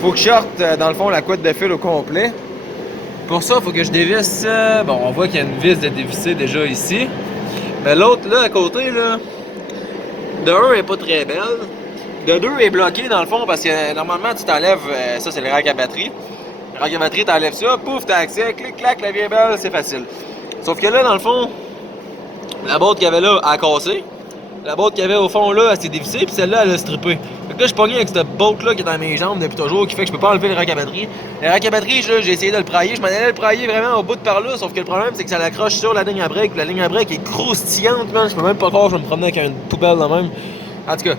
Faut que je sorte, dans le fond, la couette de fil au complet. Pour ça, il faut que je dévisse. Bon, on voit qu'il y a une vis de dévisser déjà ici. Mais l'autre, là, à côté, là, de un, elle est pas très belle. De deux, elle est bloquée, dans le fond, parce que normalement, tu t'enlèves. Ça, c'est le rack à batterie. Le rack à batterie, t'enlèves ça, pouf, t'as accès, clic, clac, la vie est belle, c'est facile. Sauf que là, dans le fond, la boîte qu'il y avait là a cassé. La boîte qu'il y avait au fond là, elle s'est dévissée, puis celle-là, elle a strippé. Fait que là, je suis pogné avec cette boîte là qui est dans mes jambes depuis toujours, qui fait que je peux pas enlever le rack à batterie. Le rack à batterie, j'ai essayé de le prailler, je m'en allais le prailler vraiment au bout de par là, sauf que le problème, c'est que ça l'accroche sur la ligne à break, la ligne à break est croustillante, man. Je peux même pas croire que je vais me promener avec une poubelle dans même. En tout cas,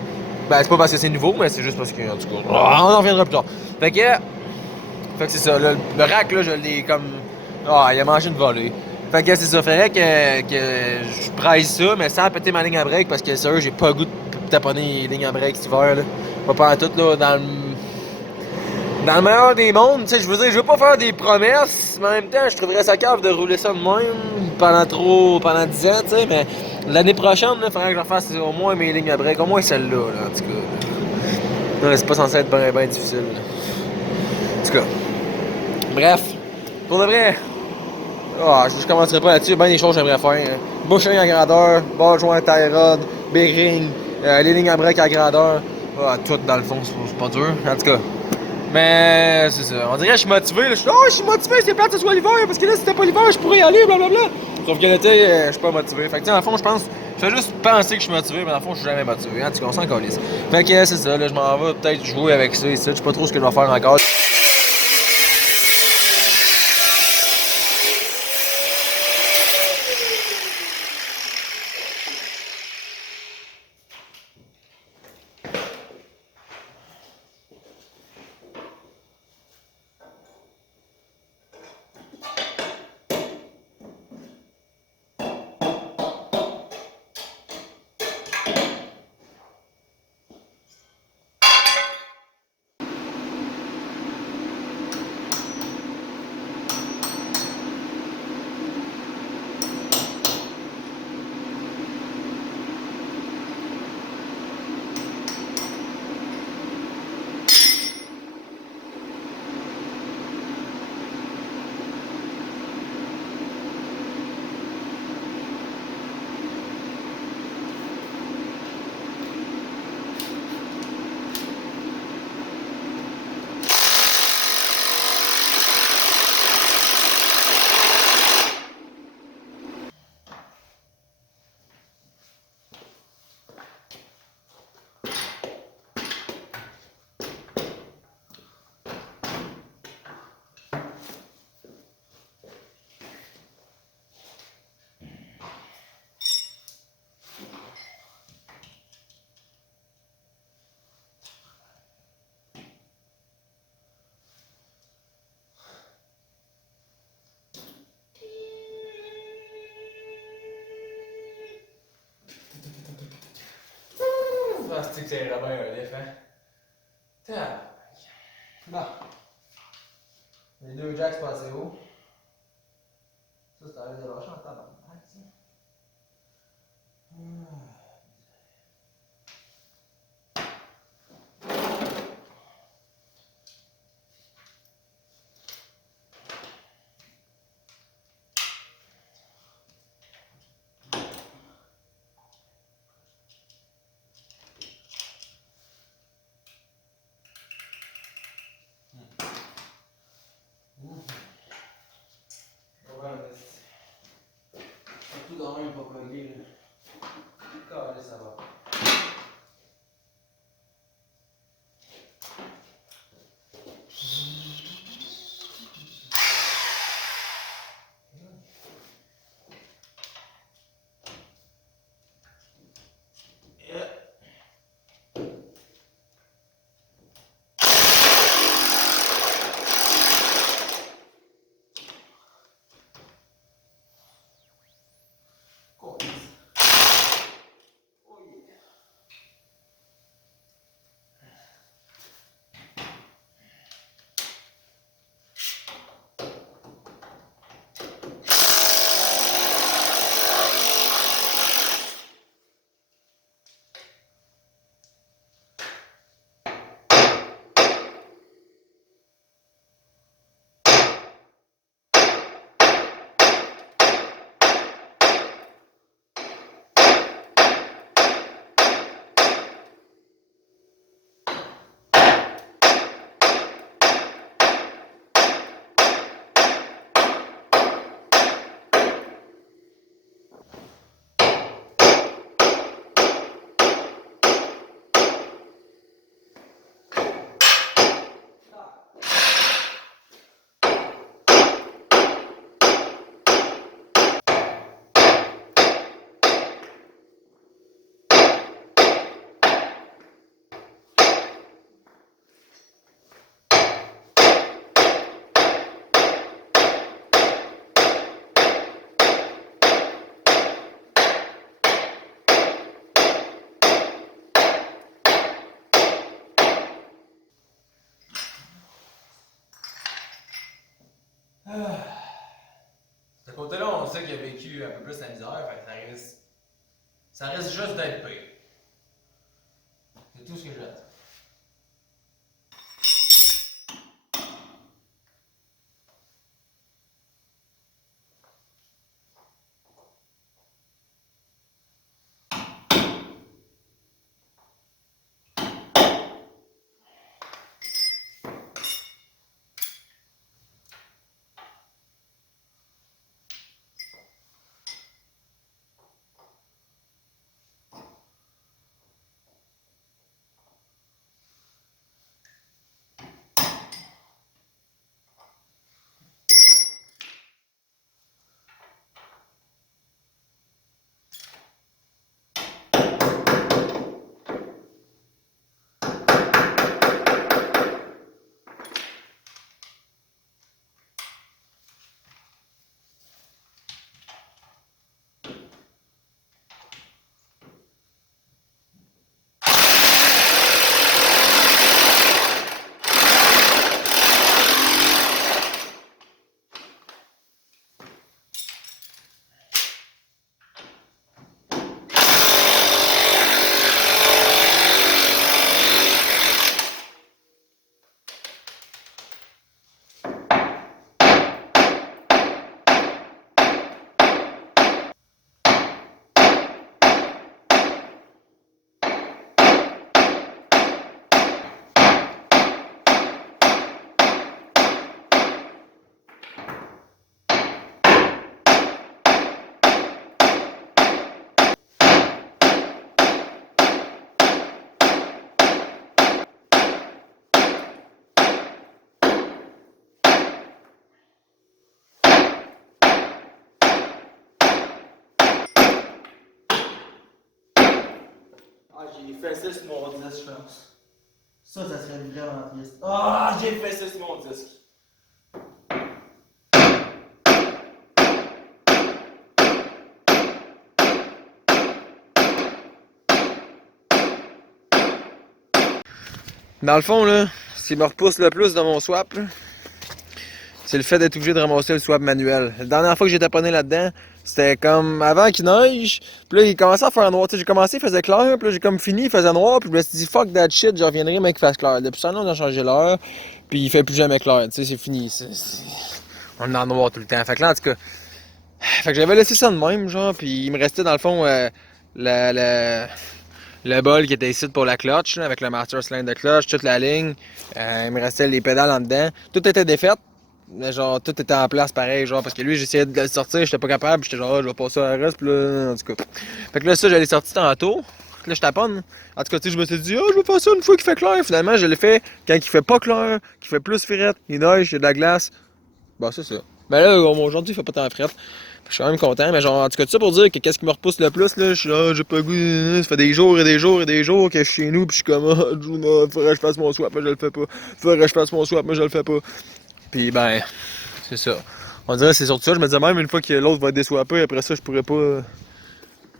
ben, c'est pas parce que c'est nouveau, mais c'est juste parce que, en tout cas, on en reviendra plus tard. Fait que c'est ça, le rack là, je l'ai comme. Ah, il a mangé une volée. Fait que c'est ça, ferait que je price ça, mais sans péter ma ligne à break parce que sérieux, j'ai pas le goût de taponner les lignes à break cet hiver là. Pas en tout là, dans le meilleur des mondes, tu sais, je veux dire, je veux pas faire des promesses, mais en même temps, je trouverais ça cave de rouler ça de même pendant 10 ans, tu sais, mais l'année prochaine, il faudrait que je refasse au moins mes lignes à break, au moins celle-là, là, en tout cas. Non, c'est pas censé être bien difficile, là. En tout cas, bref, pour de vrai, je commencerai pas là-dessus. Il y a bien des choses que j'aimerais faire. Bushing à grandeur, barre joint tie rod, bearing, les lignes à break à grandeur. Tout dans le fond, c'est pas dur. En tout cas. Mais c'est ça. On dirait que je suis motivé. Là. Je suis motivé, c'est plate que ce soit l'hiver, parce que là, si c'était pas l'hiver, je pourrais y aller, blablabla. Sauf que l'été, je suis pas motivé. Fait que, dans le fond, je pense. Je fais juste penser que je suis motivé, mais dans le fond, je suis jamais motivé. En tout cas, on s'en calisse. Fait que, c'est ça. Là, je m'en vais peut-être jouer avec ça ici. Je sais pas trop ce que je vais faire encore. Ah, c'est que c'est vraiment un éléphant. Tac. Bon. Les deux jacks passés haut. Ça, c'est à l'aise de lâcher en tabarnak, ça. Ouais, mais surtout dans un pas plugué, là. Ce côté-là, on sait qu'il a vécu un peu plus la misère, fait que ça risque juste d'être pire. C'est tout ce que j'ai à dire. Ah, j'ai fessé sur mon disque, je pense. Ça serait vraiment triste. Ah, j'ai fessé sur mon disque. Dans le fond, là, ce qui me repousse le plus dans mon swap, c'est le fait d'être obligé de ramasser le swap manuel. La dernière fois que j'ai taponné là-dedans, c'était comme avant qu'il neige, puis là il commençait à faire noir. J'ai commencé, il faisait clair, puis là j'ai comme fini, il faisait noir, puis je me suis dit fuck that shit, je reviendrai mais qu'il fasse clair. Depuis ça, on a changé l'heure, puis il fait plus jamais clair, tu sais, c'est fini. On est dans le noir tout le temps. Fait que là, en tout cas, fait que j'avais laissé ça de même, genre, puis il me restait dans le fond le, le, le bol qui était ici pour la clutch, là, avec le master cylinder de clutch, toute la ligne. Il me restait les pédales en dedans. Tout était défait. Mais genre, tout était en place pareil, genre, parce que lui, j'essayais de le sortir, j'étais pas capable, j'étais genre, je vais passer à la reste, pis là, en tout cas. Fait que là, ça, je l'ai sorti tantôt. Là, je taponne. En tout cas, tu sais, je me suis dit, je vais faire ça une fois qu'il fait clair. Finalement, je l'ai fait quand il fait pas clair, qu'il fait plus frette, il neige, il y a de la glace. Bon, c'est ça. Mais là, aujourd'hui, il fait pas tant frette. Je suis quand même content, mais genre, en tout cas, tout ça pour dire que qu'est-ce qui me repousse le plus, là, je suis là, j'ai pas le goût, ça fait des jours et des jours et des jours que je suis chez nous, pis je suis comme, faudrait que je fasse mon swap, mais je le fais pas. Faudrait que je fasse mon swap, mais je le fais pas. Pis ben, c'est ça. On dirait que c'est surtout ça. Je me disais même une fois que l'autre va déswapper, après ça, je pourrais pas.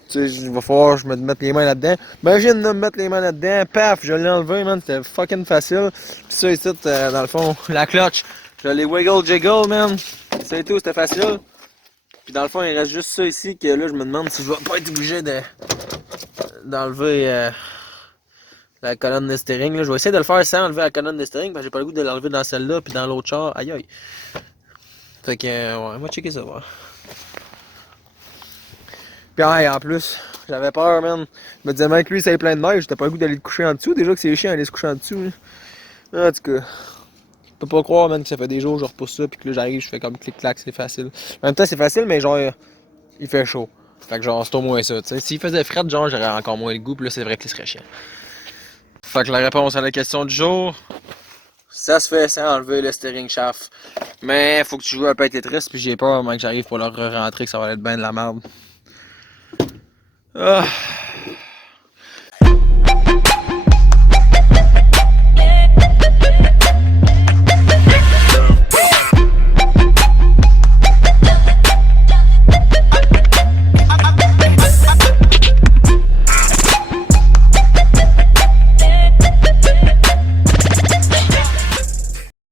Tu sais, il va falloir que je me mette les mains là-dedans. Imagine de me mettre les mains là-dedans, paf, je l'ai enlevé, man. C'était fucking facile. Pis ça, ici, dans le fond, la clutch, je l'ai wiggle jiggle, man. C'est tout, c'était facile. Puis dans le fond, il reste juste ça ici que là, je me demande si je vais pas être obligé d'enlever la colonne de steering. Là. Je vais essayer de le faire sans enlever la colonne de steering, parce que j'ai pas le goût de l'enlever dans celle-là, puis dans l'autre char. Aïe aïe. Fait que, ouais, on va checker ça, voir. Puis, en plus, j'avais peur, man. Je me disais, même que lui, ça est plein de neige, j'étais pas le goût d'aller le coucher en dessous. Déjà que c'est chiant d'aller se coucher en dessous. Là. En tout cas, je peux pas croire, man, que ça fait des jours que je repousse ça, puis que là, j'arrive, je fais comme clic-clac, c'est facile. En même temps, c'est facile, mais genre, il fait chaud. Fait que, genre, c'est au moins ça, tu sais. S'il faisait fret, genre, j'aurais encore moins le goût, puis là, c'est vrai qu'il serait chiant. Fait que la réponse à la question du jour, ça se fait sans enlever le steering shaft. Mais faut que tu joues un peu à Tetris, puis j'ai peur, moi, que j'arrive pour leur rentrer, que ça va être ben de la merde. Ah.